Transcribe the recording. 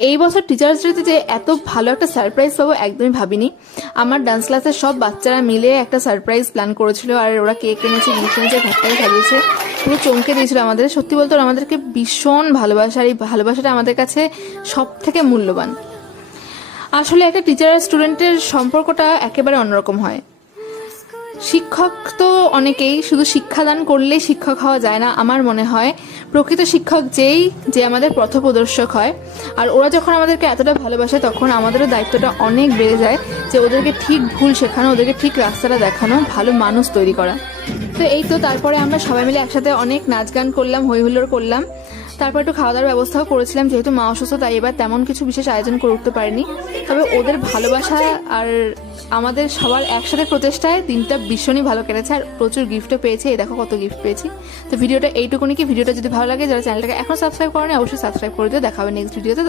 এই বছর টিচার্স ডেতে যে এত ভালো একটা সারপ্রাইজ পাবো একদমই ভাবিনি। আমার ডান্স ক্লাসের সব বাচ্চারা মিলে একটা সারপ্রাইজ প্ল্যান করেছিল, আর ওরা কেক এনেছে, গিফট এনেছে, ঘরটাকে সাজিয়েছে, পুরো চমকে দিয়েছিল আমাদের। সত্যি বলতে ওরা আমাদেরকে ভীষণ ভালোবাসা, আর এই ভালোবাসাটা আমাদের কাছে সব থেকে মূল্যবান। আসলে একটা টিচার আর স্টুডেন্টের সম্পর্কটা একেবারে অন্যরকম হয়। শিক্ষক তো অনেকেই, শুধু শিক্ষাদান করলেই শিক্ষক হওয়া যায় না। আমার মনে হয় প্রকৃত শিক্ষক যে আমাদের পথপ্রদর্শক হয়। আর ওরা যখন আমাদেরকে এতটা ভালোবাসে তখন আমাদেরও দায়িত্বটা অনেক বেড়ে যায়, যে ওদেরকে ঠিক ভুল শেখানো, ওদেরকে ঠিক রাস্তাটা দেখানো, ভালো মানুষ তৈরি করা। তো এই তো তারপরে আমরা সবাই মিলে একসাথে অনেক নাচ গান করলাম, হই হুল্লোড় করলাম। তারপর একটু খাওয়া দাওয়ার ব্যবস্থাও করেছিলাম, যেহেতু মা অসুস্থ তাই এবার তেমন কিছু বিশেষ আয়োজন করে উঠতে পারিনি। তবে ওদের ভালোবাসা আর আমাদের সবার একসাথে প্রচেষ্টায় দিনটা ভীষণই ভালো কেটেছে, আর প্রচুর গিফটও পেয়েছি। এই দেখো কত গিফট পেয়েছি। তো ভিডিওটা এইটুকুনি। কি ভিডিওটা যদি ভালো লাগে, যারা চ্যানেলটাকে এখন সাবস্ক্রাইব করেনি অবশ্যই সাবস্ক্রাইব করে দিও। দেখা হবে নেক্সট ভিডিওতে।